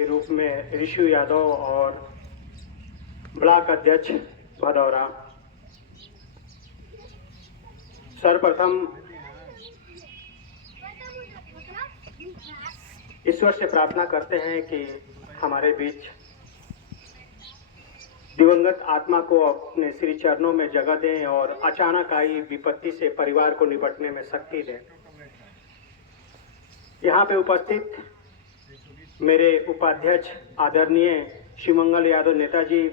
के रूप में ऋषु यादव और ब्लॉक अध्यक्ष भदौरा, सर्वप्रथम ईश्वर से प्रार्थना करते हैं कि हमारे बीच दिवंगत आत्मा को अपने श्री चरणों में जगह दें और अचानक आई विपत्ति से परिवार को निपटने में शक्ति दें। यहाँ पे उपस्थित मेरे उपाध्यक्ष आदरणीय शिवमंगल यादव नेताजी,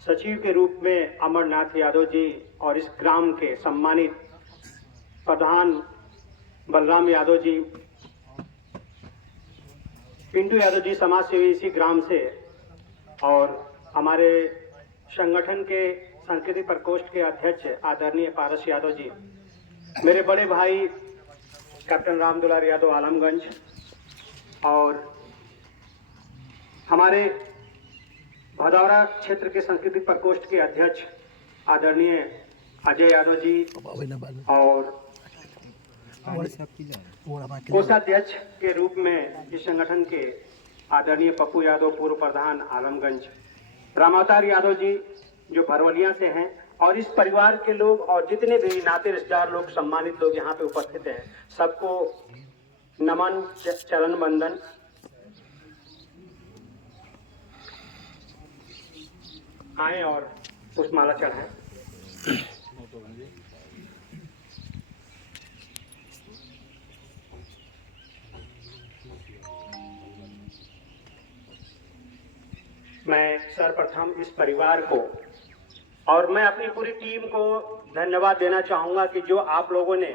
सचिव के रूप में अमरनाथ यादव जी और इस ग्राम के सम्मानित प्रधान बलराम यादव जी, पिंटू यादव जी समाज सेवी इसी ग्राम से, और हमारे संगठन के सांस्कृतिक प्रकोष्ठ के अध्यक्ष आदरणीय पारस यादव जी, मेरे बड़े भाई कैप्टन रामदुलार यादव आलमगंज, और हमारे भदौरा क्षेत्र के सांस्कृतिक प्रकोष्ठ के अध्यक्ष आदरणीय अजय यादव जी, और कोषाध्यक्ष के रूप में इस संगठन के आदरणीय पप्पू यादव पूर्व प्रधान आलमगंज, रामावतार यादव जी जो भरवलिया से हैं, और इस परिवार के लोग और जितने भी नाते रिश्तेदार लोग, सम्मानित लोग यहाँ पे उपस्थित हैं, सबको नमन, चरण वंदन। आए और पुष्पमाला चढ़ाएं। मैं सर्वप्रथम इस परिवार को और मैं अपनी पूरी टीम को धन्यवाद देना चाहूंगा कि जो आप लोगों ने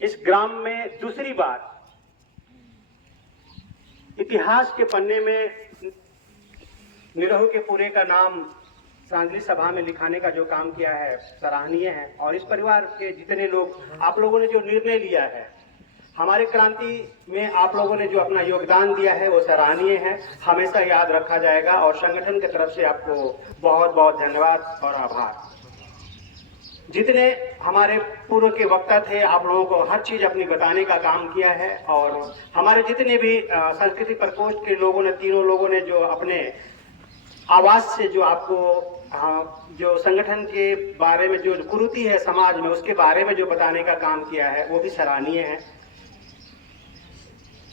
इस ग्राम में दूसरी बार इतिहास के पन्ने में निरहु के पूरे का नाम श्रद्धांजलि सभा में लिखाने का जो काम किया है, सराहनीय है। और इस परिवार के जितने लोग, आप लोगों ने जो निर्णय लिया है, हमारे क्रांति में आप लोगों ने जो अपना योगदान दिया है, वो सराहनीय है, हमेशा याद रखा जाएगा। और संगठन की तरफ से आपको बहुत बहुत धन्यवाद और आभार। जितने हमारे पूर्व के वक्ता थे, आप लोगों को हर चीज अपनी बताने का काम किया है, और हमारे जितने भी सांस्कृतिक प्रकोष्ठ के लोगों ने, तीनों लोगों ने जो अपने आवाज से जो आपको जो संगठन के बारे में जो कुरीति है समाज में, उसके बारे में जो बताने का काम किया है, वो भी सराहनीय है।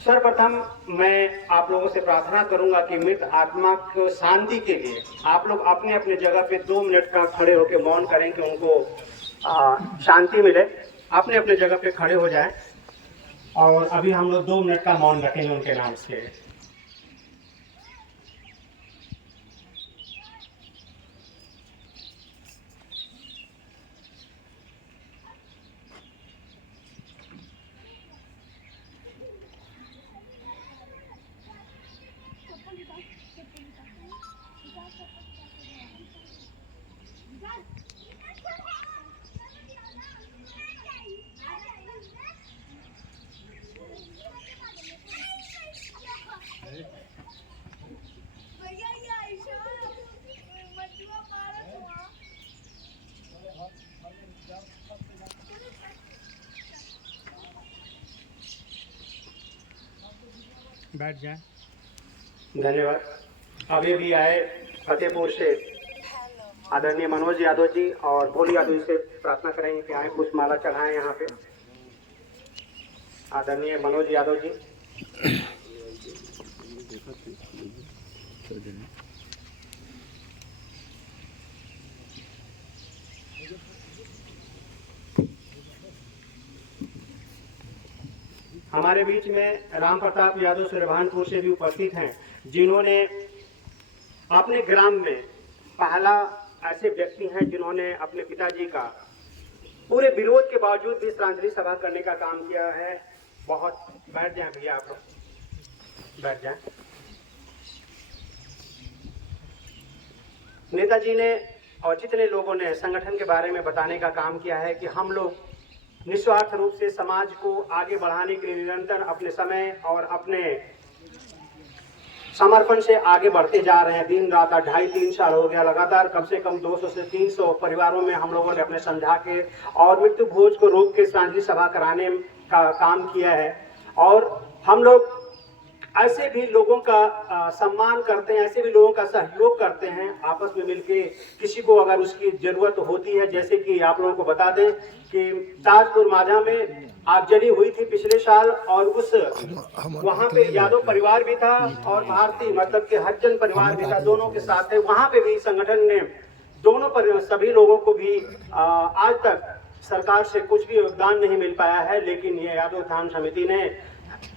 सर्वप्रथम मैं आप लोगों से प्रार्थना करूंगा कि मृत आत्मा को शांति के लिए आप लोग अपने अपने जगह पे 2 मिनट का खड़े होकर मौन करें कि उनको शांति मिले। अपने अपने जगह पे खड़े हो जाएं और अभी हम लोग 2 मिनट का मौन रखेंगे उनके नाम से। बैठ जाए। धन्यवाद। अभी भी आए फतेहपुर से आदरणीय मनोज यादव जी और भोली यादव जी से प्रार्थना करेंगे कि आए पुष्पमाला चढ़ाएं यहाँ पे। आदरणीय मनोज यादव जी। हमारे बीच में राम प्रताप यादव सुरभानपुर से भी उपस्थित हैं, जिन्होंने अपने ग्राम में पहला ऐसे व्यक्ति हैं जिन्होंने अपने पिताजी का पूरे विरोध के बावजूद भी श्रद्धांजलि सभा करने का काम किया है। बहुत बैठ जाएं भैया, आप लोग बैठ जाएं। नेताजी ने और जितने लोगों ने संगठन के बारे में बताने का काम किया है कि हम लोग निस्वार्थ रूप से समाज को आगे बढ़ाने के लिए निरंतर अपने समय और अपने समर्पण से आगे बढ़ते जा रहे हैं। दिन रात 2.5-3 साल हो गया लगातार, कम से कम 200 से 300 परिवारों में हम लोगों ने अपने समझा के और मृत्यु भोज को रोक के श्रद्धांजलि सभा कराने का काम किया है। और हम लोग ऐसे भी लोगों का सम्मान करते हैं, ऐसे भी लोगों का सहयोग करते हैं आपस में मिलके। किसी को अगर उसकी जरूरत होती है, जैसे कि आप लोगों को बता दें कि ताजपुर माझा में आगजनी हुई थी पिछले साल, और उस वहाँ पे यादव परिवार भी था और भारतीय मतलब के हरिजन परिवार भी था, दोनों के साथ है। वहाँ पे भी संगठन ने दोनों पर सभी लोगों को भी आज तक सरकार से कुछ भी योगदान नहीं मिल पाया है, लेकिन ये यादव उत्थान समिति ने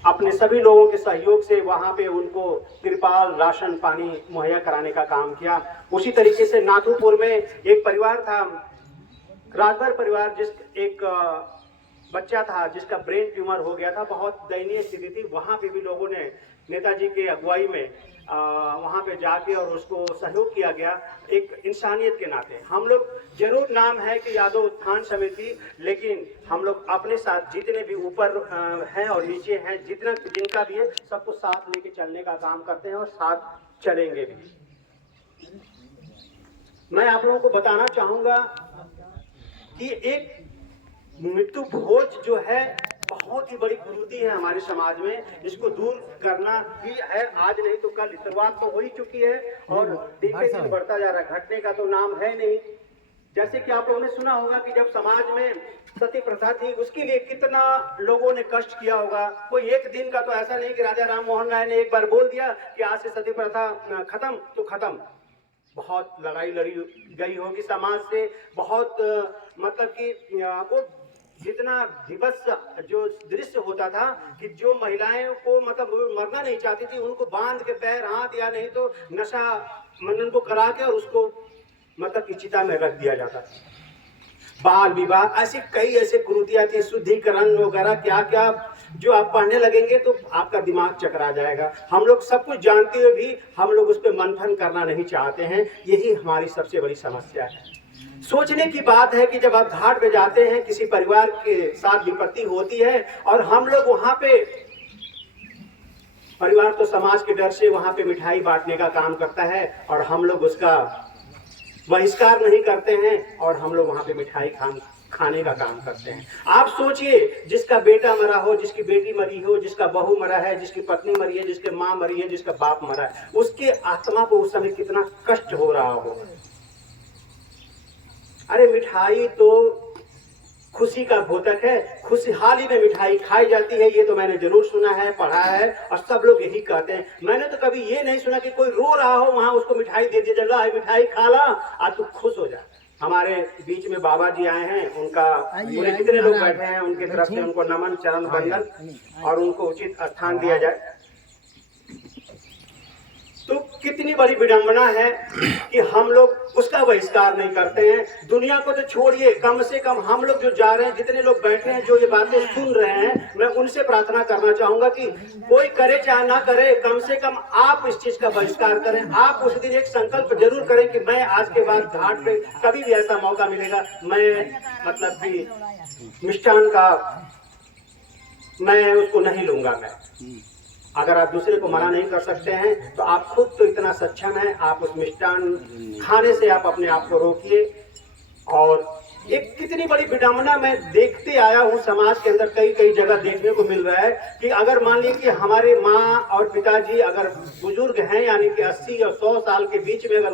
अपने सभी लोगों के सहयोग से वहां पे उनको तिरपाल, राशन पानी मुहैया कराने का काम किया। उसी तरीके से नाथुपुर में एक परिवार था, राजभर परिवार, जिस एक बच्चा था जिसका ब्रेन ट्यूमर हो गया था, बहुत दयनीय स्थिति थी। वहां पे भी लोगों ने नेताजी के अगुवाई में वहां पे जाके और उसको सहयोग किया गया। एक इंसानियत के नाते हम लोग जरूर नाम है कि यादव उत्थान समिति, लेकिन हम लोग अपने साथ जितने भी ऊपर हैं और नीचे हैं, जितना जिनका भी है, सबको साथ लेके चलने का काम करते हैं और साथ चलेंगे भी। मैं आप लोगों को बताना चाहूंगा कि एक मृत्यु भोज जो है बहुत ही बड़ी कुरीति है हमारे समाज में, इसको दूर करना भी है। आज नहीं तो कल शुरुआत तो हो ही चुकी है और दिन पे दिन बढ़ता जा रहा है, घटने का तो नाम है नहीं। जैसे कि आप लोगों ने सुना होगा कि जब समाज में सती प्रथा थी, उसके लिए कितना लोगों ने कष्ट किया होगा। कोई एक दिन का तो ऐसा नहीं कि राजा राम मोहन राय ने एक बार बोल दिया कि आज से सती प्रथा खत्म तो खत्म। बहुत लड़ाई लड़ी गई होगी समाज से, बहुत मतलब कि वो जितना विभत्स जो दृश्य होता था कि जो महिलाएं को मतलब मरना नहीं चाहती थी, उनको बांध के पैर हाथ या नहीं तो नशा मनन को करा के और उसको मतलब कि चिता में रख दिया जाता था। बाल विवाह, ऐसी कई ऐसे कुरीतियां थी, शुद्धिकरण वगैरह क्या क्या, जो आप पढ़ने लगेंगे तो आपका दिमाग चकरा जाएगा। हम लोग सब कुछ जानते हुए भी हम लोग उस पर मंथन करना नहीं चाहते हैं, यही हमारी सबसे बड़ी समस्या है। सोचने की बात है कि जब आप घाट पे जाते हैं, किसी परिवार के साथ विपत्ति होती है और हम लोग वहां पे, परिवार तो समाज के डर से वहां पे मिठाई बांटने का काम करता है और हम लोग उसका बहिष्कार नहीं करते हैं और हम लोग वहां पे मिठाई खाने का काम करते हैं। आप सोचिए, जिसका बेटा मरा हो, जिसकी बेटी मरी हो, जिसका बहू मरा है, जिसकी पत्नी मरी है, जिसके माँ मरी है, जिसका बाप मरा है, उसके आत्मा को उस समय कितना कष्ट हो रहा होगा। अरे मिठाई तो खुशी का द्योतक है, खुशहाली में मिठाई खाई जाती है, ये तो मैंने जरूर सुना है, पढ़ा है और सब लोग यही कहते हैं। मैंने तो कभी ये नहीं सुना कि कोई रो रहा हो वहां उसको मिठाई दे दिया जाए, मिठाई खा ला आज तू खुश हो जा। हमारे बीच में बाबा जी आए हैं, उनका पूरे जितने लोग बैठे हैं उनके तरफ से उनको नमन, चरण वंदन और उनको उचित स्थान दिया जाए। तो कितनी बड़ी विडंबना है कि हम लोग उसका बहिष्कार नहीं करते हैं। दुनिया को तो छोड़िए, कम से कम हम लोग जो जा रहे हैं, जितने लोग बैठे हैं, जो ये बातें सुन रहे हैं, मैं उनसे प्रार्थना करना चाहूंगा कि कोई करे चाहे ना करे, कम से कम आप इस चीज का बहिष्कार करें। आप उस दिन एक संकल्प जरूर करें कि मैं आज के बाद घाट पे कभी भी ऐसा मौका मिलेगा, मैं मतलब कि मिष्ठान का मैं उसको नहीं लूंगा। मैं अगर आप दूसरे को मना नहीं कर सकते हैं तो आप खुद तो इतना सक्षम है, आप उस मिष्ठान खाने से आप अपने आप को रोकिए। और एक कितनी बड़ी विडंबना मैं देखते आया हूँ समाज के अंदर, कई कई जगह देखने को मिल रहा है कि अगर मान लीजिए कि हमारे माँ और पिताजी अगर बुजुर्ग हैं, यानी कि 80 और 100 साल के बीच में अगर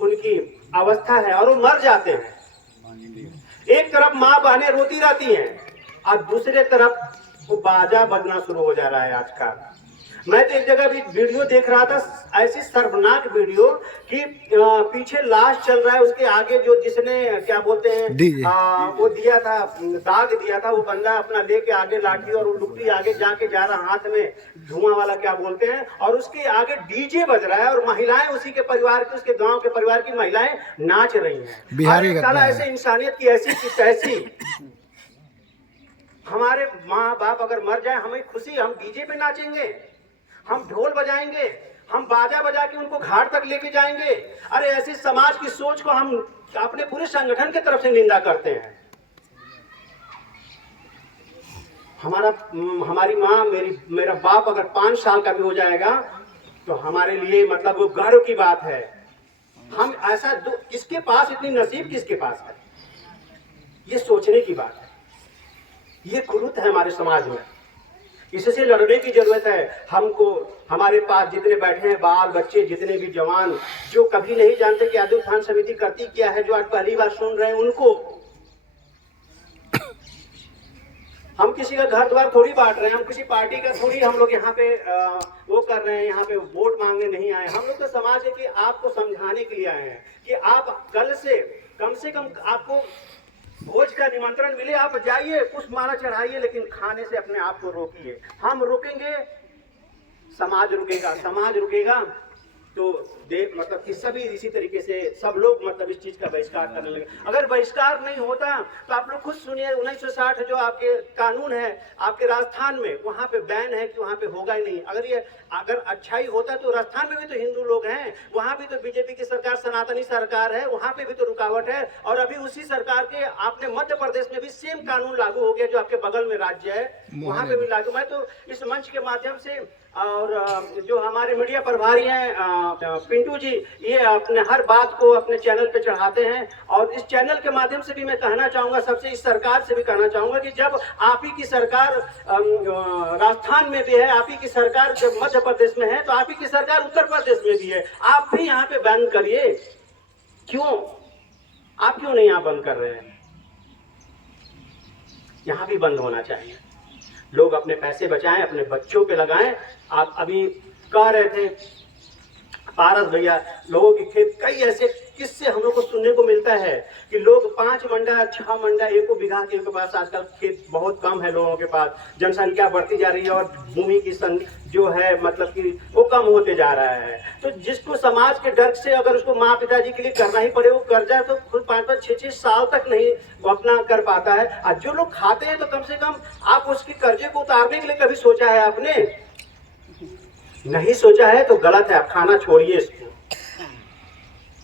उनकी अवस्था है और वो मर जाते हैं, एक तरफ माँ बहनें रोती रहती हैं और दूसरे तरफ वो बाजा बजना शुरू हो जा रहा है आज का। मैं तो एक जगह भी वीडियो देख रहा था, ऐसी शर्मनाक वीडियो कि पीछे लाश चल रहा है, उसके आगे जो जिसने क्या बोलते हैं वो दिया था, दाग दिया था, वो बंदा अपना लेके आगे लाठी और वो लुकड़ी आगे जाके जा रहा, हाथ में धुआं वाला क्या बोलते हैं, और उसके आगे डीजे बज रहा है और महिलाएं उसी के परिवार की, उसके गाँव के परिवार की महिलाएं नाच रही हैं। बिहारी ऐसे इंसानियत की ऐसी की तैसी। हमारे माँ बाप अगर मर जाए, हमें खुशी, हम डीजे पे नाचेंगे, हम ढोल बजाएंगे, हम बाजा बजा के उनको घाट तक लेके जाएंगे। अरे ऐसी समाज की सोच को हम अपने पूरे संगठन की तरफ से निंदा करते हैं। हमारी माँ, मेरा बाप अगर 5 साल का भी हो जाएगा तो हमारे लिए मतलब वो गर्व की बात है। हम ऐसा किसके पास इतनी नसीब किसके पास है, ये सोचने की बात है। ये कुरीत है हमारे समाज में, इससे लड़ने की जरूरत है हमको। हमारे पास जितने बैठे हैं बाल बच्चे, जितने भी जवान जो कभी नहीं जानते कि आदि उत्थान समिति करती क्या है, जो आज पहली बार सुन रहे हैं, उनको हम किसी का घर द्वार थोड़ी बांट रहे हैं, हम किसी पार्टी का थोड़ी हम लोग यहाँ पे वो कर रहे हैं, यहाँ पे वोट मांगने नहीं आए। हम लोग तो समाज है कि आपको समझाने के लिए आए हैं कि आप कल से कम आपको भोज का निमंत्रण मिले, आप जाइए, पुष्प माला चढ़ाइए, लेकिन खाने से अपने आप को रोकिए। हम रुकेंगे, समाज रुकेगा, समाज रुकेगा तो मतलब कि सभी इसी तरीके से सब लोग मतलब इस चीज का बहिष्कार करने लगे। अगर बहिष्कार नहीं होता तो आप लोग खुद सुनिए, 1960 जो आपके कानून है आपके राजस्थान में, वहां पे बैन है कि वहां पे होगा ही नहीं। अगर अच्छाई होता तो राजस्थान में भी तो हिंदू लोग हैं, वहां भी तो बीजेपी की सरकार, सनातनी सरकार है, वहां पे भी तो रुकावट है। और अभी उसी सरकार के आपने मध्य प्रदेश में भी सेम कानून लागू हो गया, जो आपके बगल में राज्य है वहां पे भी लागू। मैं तो इस मंच के माध्यम से और जो हमारे मीडिया प्रभारी हैं पिंटू जी, ये अपने हर बात को अपने चैनल पे चढ़ाते हैं, और इस चैनल के माध्यम से भी मैं कहना चाहूंगा, सबसे इस सरकार से भी कहना चाहूंगा कि जब आप ही की सरकार राजस्थान में भी है, आप ही की सरकार जब मध्य प्रदेश में है, तो आप ही की सरकार उत्तर प्रदेश में भी है, आप भी यहाँ पे बैन करिए। क्यों आप क्यों नहीं यहाँ बंद कर रहे हैं? यहाँ भी बंद होना चाहिए। लोग अपने पैसे बचाएं, अपने बच्चों पे लगाएं। आप अभी कह रहे थे पारस भैया, लोगों के खेत, कई ऐसे किस्से हम लोग को सुनने को मिलता है कि लोग 5 मंडा 6 मंडा 1 बीघा के पास, आजकल खेत बहुत कम है लोगों के पास, जनसंख्या बढ़ती जा रही है और भूमि की जो है मतलब कि वो कम होते जा रहा है। तो जिसको समाज के डर से अगर उसको माँ पिताजी के लिए करना ही पड़े, वो कर्जा तो खुद 5-5 6-6 साल तक नहीं वो अपना कर पाता है। और जो लोग खाते हैं तो कम से कम आप उसके कर्जे को उतारने के लिए कभी सोचा है आपने? नहीं सोचा है तो गलत है, आप खाना छोड़िए इसको।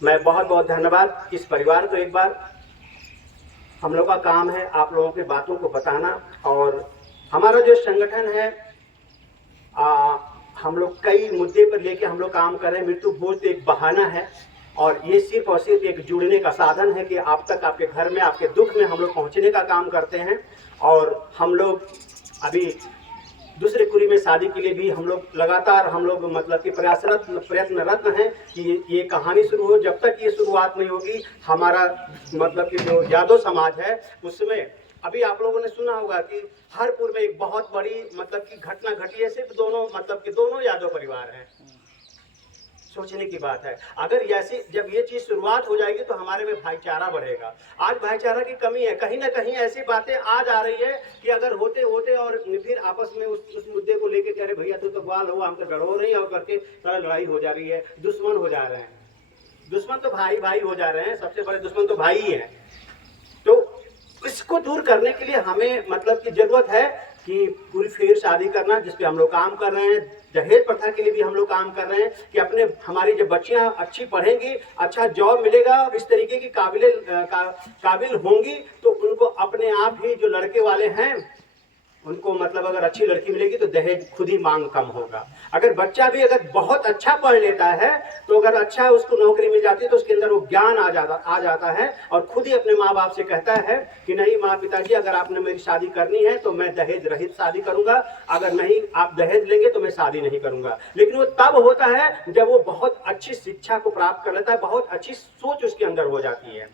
मैं बहुत बहुत धन्यवाद इस परिवार को। एक बार हम लोग का काम है आप लोगों की बातों को बताना, और हमारा जो संगठन है हम लोग कई मुद्दे पर लेके हम लोग काम कर रहे हैं। मृत्यु भोज तो एक बहाना है, और ये सिर्फ और सिर्फ एक जुड़ने का साधन है कि आप तक, आपके घर में, आपके दुख में हम लोग पहुंचने का काम करते हैं। और हम लोग अभी दूसरे कुरी में शादी के लिए भी हम लोग लगातार हम लोग मतलब कि प्रयत्नरत हैं कि ये कहानी शुरू हो। जब तक ये शुरुआत नहीं होगी, हमारा मतलब कि जो यादव समाज है उसमें, अभी आप लोगों ने सुना होगा कि हरपुर में एक बहुत बड़ी मतलब कि घटना घटी है, सिर्फ दोनों मतलब कि दोनों यादव परिवार हैं। सोचने की बात है, अगर ऐसी जब ये चीज शुरुआत हो जाएगी तो हमारे में भाईचारा बढ़ेगा। आज भाईचारा की कमी है, कहीं ना कहीं ऐसी बातें आज आ रही है कि अगर होते होते और फिर आपस में उस मुद्दे को लेके कह रहे भैया तो ग्वाल हो, हम तो डरो नहीं, और करके सारा लड़ाई हो जा रही है, दुश्मन हो जा रहे हैं। दुश्मन तो भाई भाई हो जा रहे हैं, सबसे बड़े दुश्मन तो भाई ही है। तो इसको दूर करने के लिए हमें मतलब की जरूरत है कि पूरी फेर शादी करना, जिसपे हम लोग काम कर रहे हैं। दहेज प्रथा के लिए भी हम लोग काम कर रहे हैं कि अपने हमारी जब बच्चियां अच्छी पढ़ेंगी, अच्छा जॉब मिलेगा, इस तरीके की काबिल होंगी, तो उनको अपने आप ही जो लड़के वाले हैं उनको मतलब अगर अच्छी लड़की मिलेगी तो दहेज खुद ही मांग कम होगा। अगर बच्चा भी अगर बहुत अच्छा पढ़ लेता है तो अगर अच्छा उसको नौकरी मिल जाती है तो उसके अंदर वो ज्ञान आ जाता है, और खुद ही अपने माँ बाप से कहता है कि नहीं माँ पिताजी, अगर आपने मेरी शादी करनी है तो मैं दहेज रहित शादी करूंगा, अगर नहीं आप दहेज लेंगे तो मैं शादी नहीं करूंगा। लेकिन वो तब होता है जब वो बहुत अच्छी शिक्षा को प्राप्त कर लेता है, बहुत अच्छी सोच उसके अंदर हो जाती है।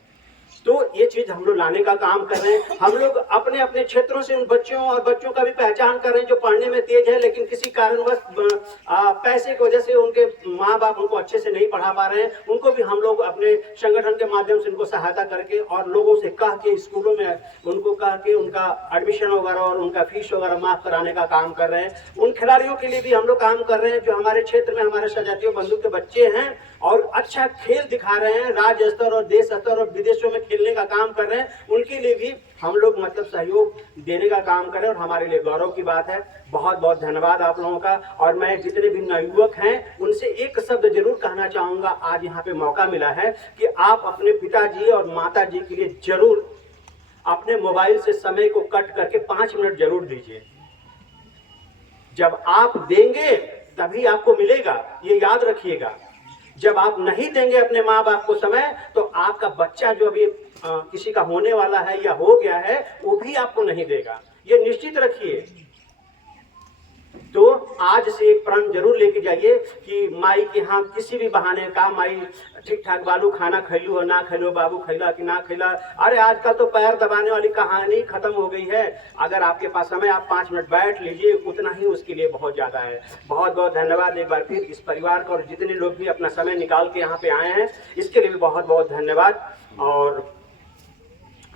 तो ये चीज हम लोग लाने का काम कर रहे हैं। हम लोग अपने अपने क्षेत्रों से उन बच्चों और बच्चों का भी पहचान कर रहे हैं जो पढ़ने में तेज है, लेकिन किसी कारणवश पैसे की वजह से उनके माँ बाप उनको अच्छे से नहीं पढ़ा पा रहे हैं। उनको भी हम लोग अपने संगठन के माध्यम से उनको सहायता करके और लोगों से कह के स्कूलों में उनको कह के उनका एडमिशन वगैरह और उनका फीस वगैरह माफ कराने का काम कर रहे हैं। उन खिलाड़ियों के लिए भी हम लोग काम कर रहे हैं जो हमारे क्षेत्र में हमारे सजातीय बंधु के बच्चे हैं और अच्छा खेल दिखा रहे हैं, राज्य स्तर और देश स्तर और विदेशों में खेलने का काम कर रहे हैं। उनके लिए भी हम लोग मतलब सहयोग देने का काम कर रहे हैं और हमारे लिए गौरव की बात है। बहुत बहुत धन्यवाद आप लोगों का। और मैं जितने भी नवयुवक हैं उनसे एक शब्द जरूर कहना चाहूंगा, आज यहाँ पे मौका मिला है कि आप अपने पिताजी और माताजी के लिए जरूर अपने मोबाइल से समय को कट करके 5 मिनट जरूर दीजिए। जब आप देंगे तभी आपको मिलेगा, ये याद रखिएगा। जब आप नहीं देंगे अपने माँ बाप को समय, तो आपका बच्चा जो अभी किसी का होने वाला है या हो गया है वो भी आपको नहीं देगा, ये निश्चित रखिए। आज से एक प्रण जरूर लेके जाइए कि माई के यहाँ किसी भी बहाने का माई ठीक ठाक बालू खाना खैलू हो ना खैलू, बाबू खैला कि ना खैला। अरे आजकल तो पैर दबाने वाली कहानी खत्म हो गई है। अगर आपके पास समय, आप 5 मिनट बैठ लीजिए, उतना ही उसके लिए बहुत ज्यादा है। बहुत बहुत धन्यवाद एक बार फिर इस परिवार को, और जितने लोग भी अपना समय निकाल के यहाँ पे आए हैं इसके लिए भी बहुत बहुत धन्यवाद। और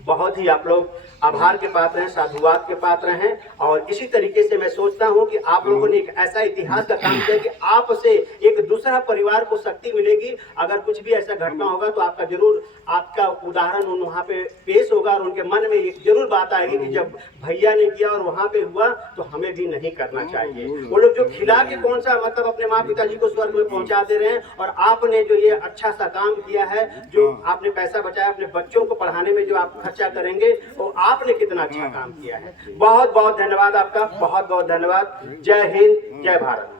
बहुत ही आप लोग आभार के पात्र हैं, साधुवाद के पात्र हैं। और इसी तरीके से मैं सोचता हूं कि आप लोगों ने एक ऐसा इतिहास का काम किया कि आपसे एक दूसरा परिवार को शक्ति मिलेगी। अगर कुछ भी ऐसा घटना होगा तो आपका जरूर, आपका उदाहरण वहाँ पे पेश होगा और उनके मन में एक जरूर बात आएगी कि जब भैया ने किया और वहाँ पे हुआ तो हमें भी नहीं करना चाहिए। वो लोग जो खिला के कौन सा मतलब अपने माँ पिताजी को स्वर्ग में पहुंचा दे रहे हैं, और आपने जो ये अच्छा सा काम किया है, जो आपने पैसा बचाया अपने बच्चों को पढ़ाने में, जो आप खर्चा करेंगे, वो आपने कितना अच्छा काम किया है। बहुत बहुत धन्यवाद आपका, बहुत बहुत धन्यवाद। जय हिंद, जय भारत।